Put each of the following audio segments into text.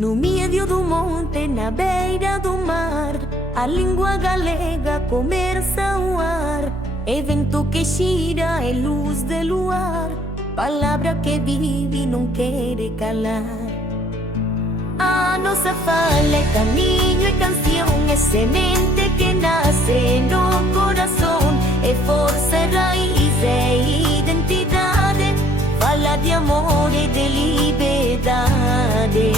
no medio do monte, na beira do mar, a língua galega começa o ar. É vento que gira, é luz de luar, palavra que vive e não quer calar. A nossa fala é caminho, é canção, é semente que nasce no coração, é força, é raiz, é identidade, fala de amor e de liberdade.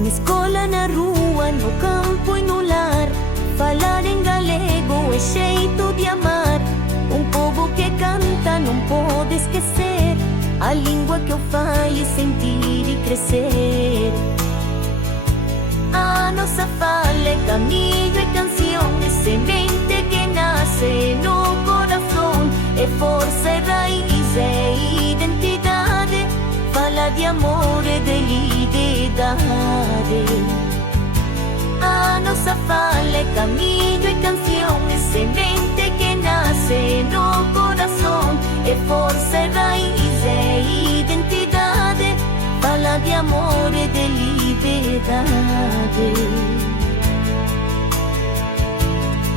Na escola, na rua, no campo e no lar, falar em galego é jeito de amar. Um povo que canta não pode esquecer a língua que o faz sentir e crescer. A nossa fala é caminho, é canção, é semente que nasce no coração, é força, é raiz, é identidade, fala de amor e de liberdade. A nossa fala é caminho, é canção, é semente que nasce no coração, é força, é raiz, é identidade, fala de amor e de liberdade.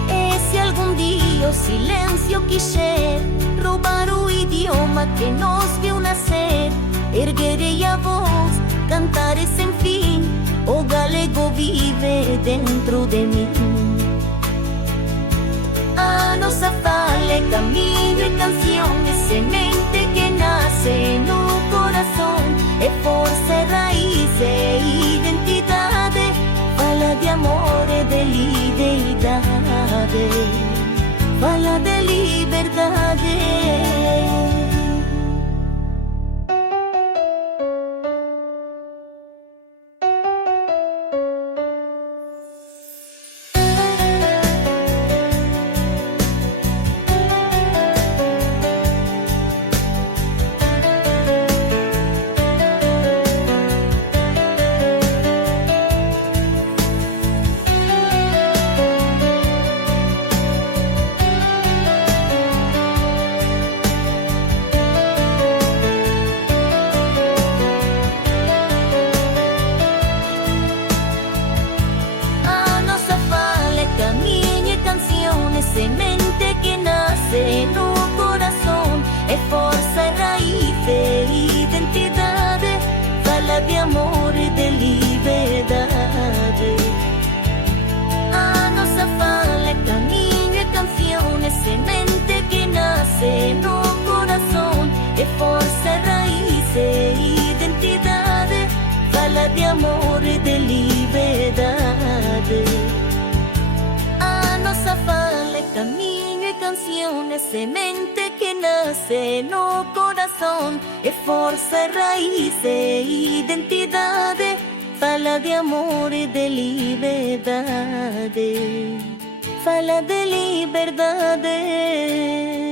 E se algum dia o silêncio quiser roubar o idioma que nos viu nascer, erguerei a voz, cantarei sem fim, o galego vive dentro de mim. A nossa fala é caminho, é canção, é semente que nasce no coração, é força, é raiz, é identidade, fala de amor e de liberdade, fala de liberdade. Semente que nasce no coração, é força, é raiz, é identidade, fala de amor e de liberdade. A nossa fala é caminho, é canção, é semente que nasce no coração, é força, é raiz, é identidade, fala de amor e de liberdade. A nossa fala é caminho, é canção, é semente que nasce no coração, é força, é raiz, é identidade, fala de amor e de liberdade, fala de liberdade.